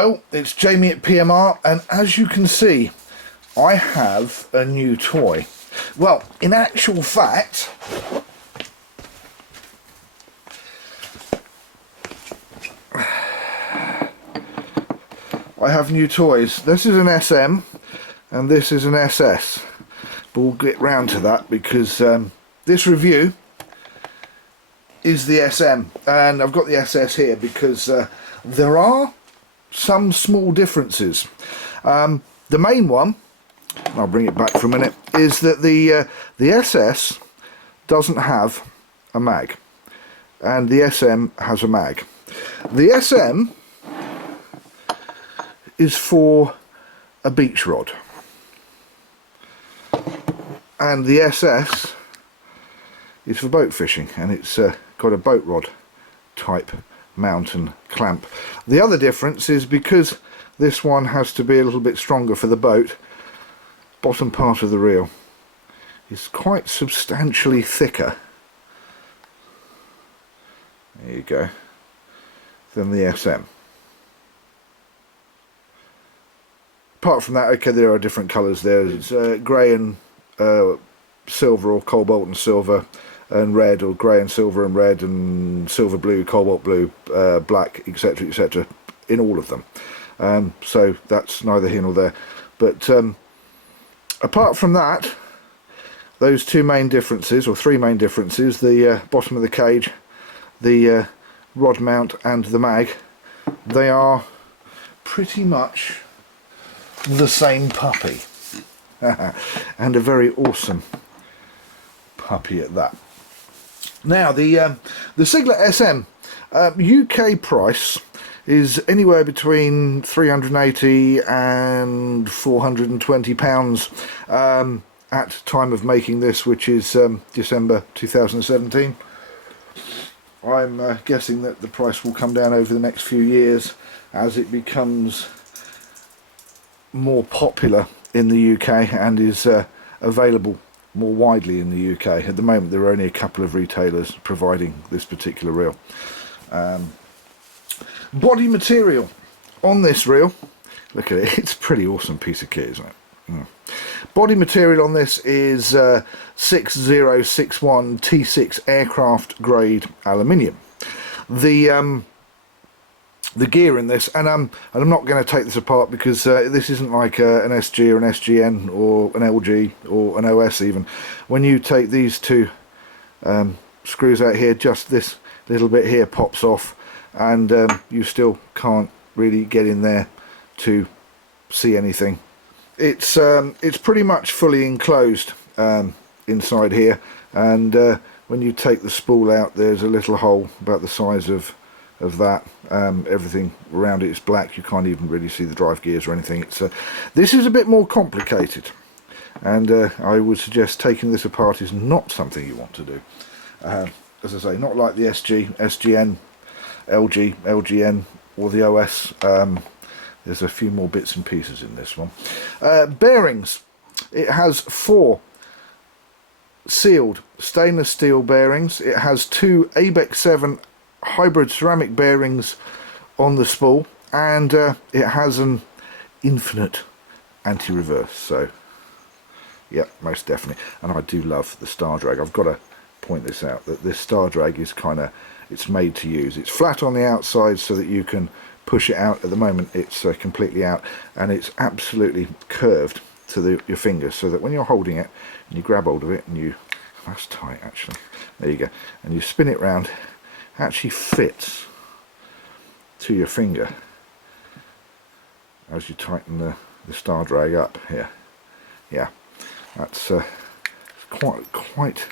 Kyle, it's Jamie at PMR, and as you can see, I have a new toy. Well, in actual fact, I have new toys. This is an SM, and this is an SS. But we'll get round to that because this review is the SM, and I've got the SS here because there are some small differences. The main one, I'll bring it back for a minute, is that the SS doesn't have a mag, and the SM has a mag. The SM is for a beach rod, and the SS is for boat fishing, and it's got a boat rod type mountain clamp. The other difference is because this one has to be a little bit stronger for the boat, bottom part of the reel is quite substantially thicker, there you go, than the SM. Apart from that, okay, there are different colours there. It's grey and silver, or cobalt and silver, and red, or grey and silver and red, and silver blue, cobalt blue, black, etc, etc, in all of them. So that's neither here nor there. But apart from that, those two main differences, or three main differences, the bottom of the cage, the rod mount and the mag, they are pretty much the same puppy. And a very awesome puppy at that. Now the Seigler SM UK price is anywhere between £380 and £420 at time of making this, which is December 2017. I'm guessing that the price will come down over the next few years as it becomes more popular in the UK and is available more widely in the UK. At the moment there are only a couple of retailers providing this particular reel. Body material on this reel, look at it, it's a pretty awesome piece of kit, isn't it? Body material on this is 6061 T6 aircraft grade aluminium. The gear in this, and I'm not going to take this apart because this isn't like an SG or an SGN or an LG or an OS even. When you take these two screws out here, just this little bit here pops off, and you still can't really get in there to see anything. It's pretty much fully enclosed inside here, and when you take the spool out, there's a little hole about the size of that. Everything around it is black. You can't even really see the drive gears or anything. This is a bit more complicated, and I would suggest taking this apart is not something you want to do. As I say, not like the SG, SGN, LG, LGN or the OS. There's a few more bits and pieces in this one. Bearings. It has 4 sealed stainless steel bearings. It has 2 Abec 7 hybrid ceramic bearings on the spool, and it has an infinite anti-reverse, so yeah, most definitely. And I do love the star drag. I've got to point this out, that this star drag is it's made to use. It's flat on the outside so that you can push it out. At the moment it's completely out, and it's absolutely curved to your fingers, so that when you're holding it and you grab hold of it, and that's tight actually, there you go, and you spin it round, actually fits to your finger as you tighten the star drag up here. Yeah, that's quite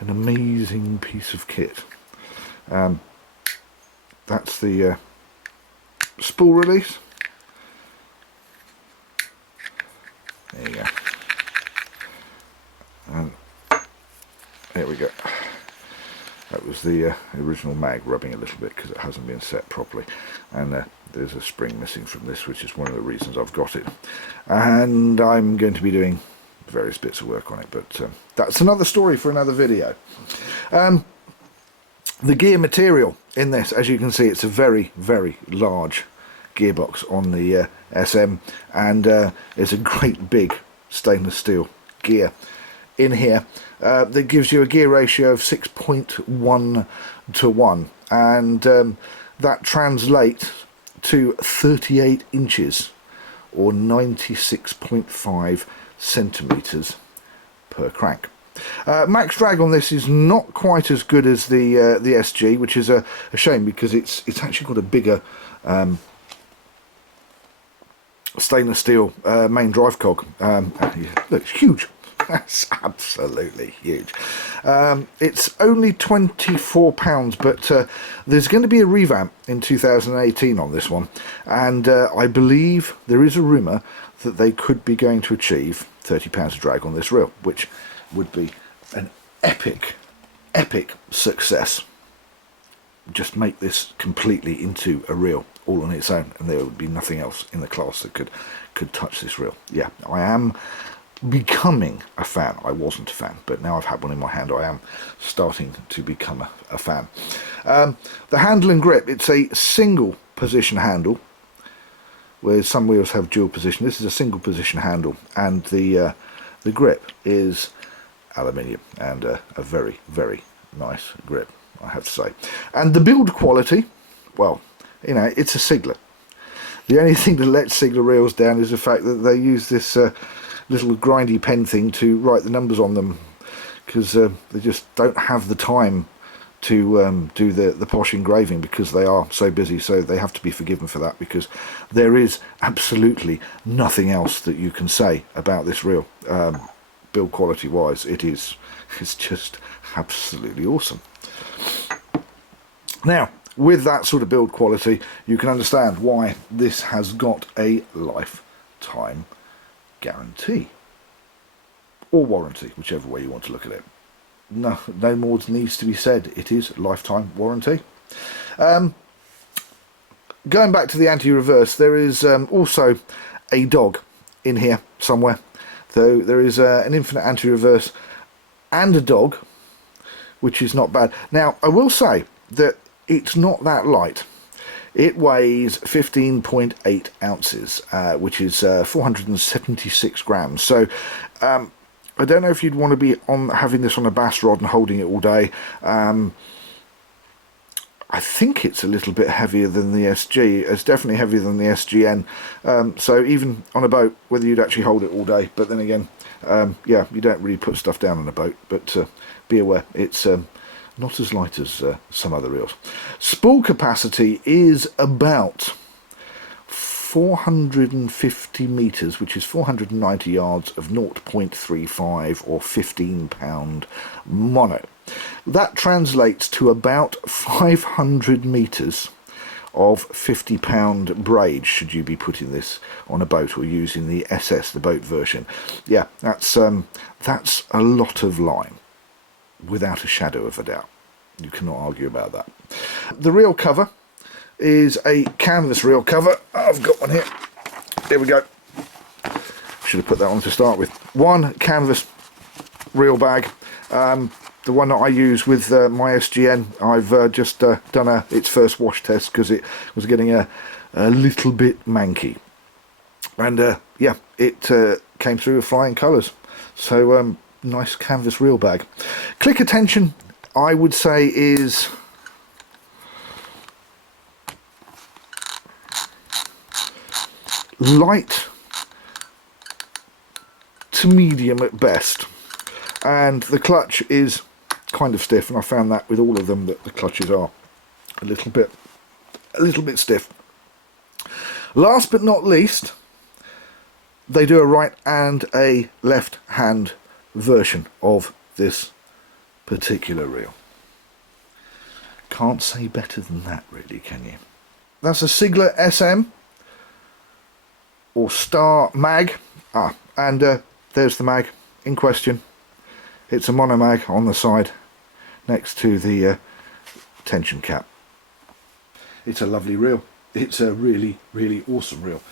an amazing piece of kit. That's the spool release. There you go, and there we go. That was the original mag rubbing a little bit because it hasn't been set properly, and there's a spring missing from this, which is one of the reasons I've got it, and I'm going to be doing various bits of work on it, but that's another story for another video. The gear material in this, as you can see, it's a very, very large gearbox on the SM, and it's a great big stainless steel gear in here that gives you a gear ratio of 6.1 to 1, and that translates to 38 inches or 96.5 centimeters per crank. Max drag on this is not quite as good as the SG, which is a shame, because it's actually got a bigger stainless steel main drive cog. Look, it's huge. That's absolutely huge. It's only £24, but there's going to be a revamp in 2018 on this one, and I believe there is a rumour that they could be going to achieve £30 of drag on this reel, which would be an epic success. Just make this completely into a reel all on its own, and there would be nothing else in the class that could touch this reel. Yeah, I am becoming a fan. I wasn't a fan, but now I've had one in my hand, I am starting to become a fan. The handle and grip, it's a single position handle, whereas some wheels have dual position. This is a single position handle, and the grip is aluminium, and a very nice grip, I have to say. And the build quality, well, you know, it's a Seigler. The only thing that lets Seigler reels down is the fact that they use this little grindy pen thing to write the numbers on them, because they just don't have the time to do the posh engraving, because they are so busy. So they have to be forgiven for that, because there is absolutely nothing else that you can say about this reel. Build quality wise, it's just absolutely awesome. Now, with that sort of build quality, you can understand why this has got a lifetime guarantee, or warranty, whichever way you want to look at it. No more needs to be said. It is lifetime warranty. Going back to the anti-reverse, there is also a Dawg in here somewhere. So there is an infinite anti-reverse and a Dawg, which is not bad. Now, I will say that it's not that light. It weighs 15.8 ounces, which is 476 grams. So I don't know if you'd want to be having this on a bass rod and holding it all day. I think it's a little bit heavier than the SG. It's definitely heavier than the SGN. So even on a boat, whether you'd actually hold it all day. But then again, yeah, you don't really put stuff down on a boat. But be aware, it's not as light as some other reels. Spool capacity is about 450 meters, which is 490 yards of 0.35 or 15 pound mono. That translates to about 500 meters of 50 pound braid, should you be putting this on a boat or using the SS, the boat version. Yeah, that's a lot of line, without a shadow of a doubt. You cannot argue about that. The reel cover is a canvas reel cover. I've got one here. Here we go. Should have put that on to start with. One canvas reel bag. The one that I use with my SGN, I've just done its first wash test because it was getting a little bit manky. And yeah, it came through with flying colours. So nice canvas reel bag. Clicker tension, I would say, is light to medium at best, and the clutch is kind of stiff, and I found that with all of them that the clutches are a little bit stiff. Last but not least, they do a right and a left hand version of this particular reel. Can't say better than that, really, can you? That's a Seigler SM or Star mag. And there's the mag in question. It's a mono mag on the side next to the tension cap. It's a lovely reel. It's a really awesome reel.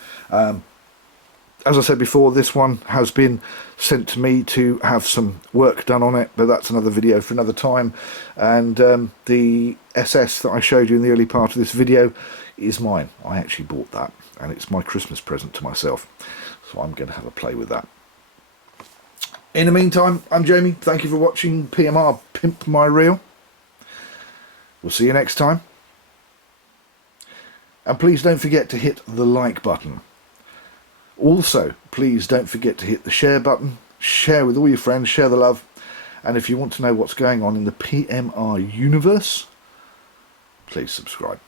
As I said before, this one has been sent to me to have some work done on it, but that's another video for another time. And the SS that I showed you in the early part of this video, is mine. I actually bought that, and it's my Christmas present to myself, so I'm going to have a play with that. In the meantime, I'm Jamie. Thank you for watching PMR Pimp My Reel. We'll see you next time. And please don't forget to hit the like button. Also, please don't forget to hit the share button. Share with all your friends, share the love. And if you want to know what's going on in the PMR universe, please subscribe.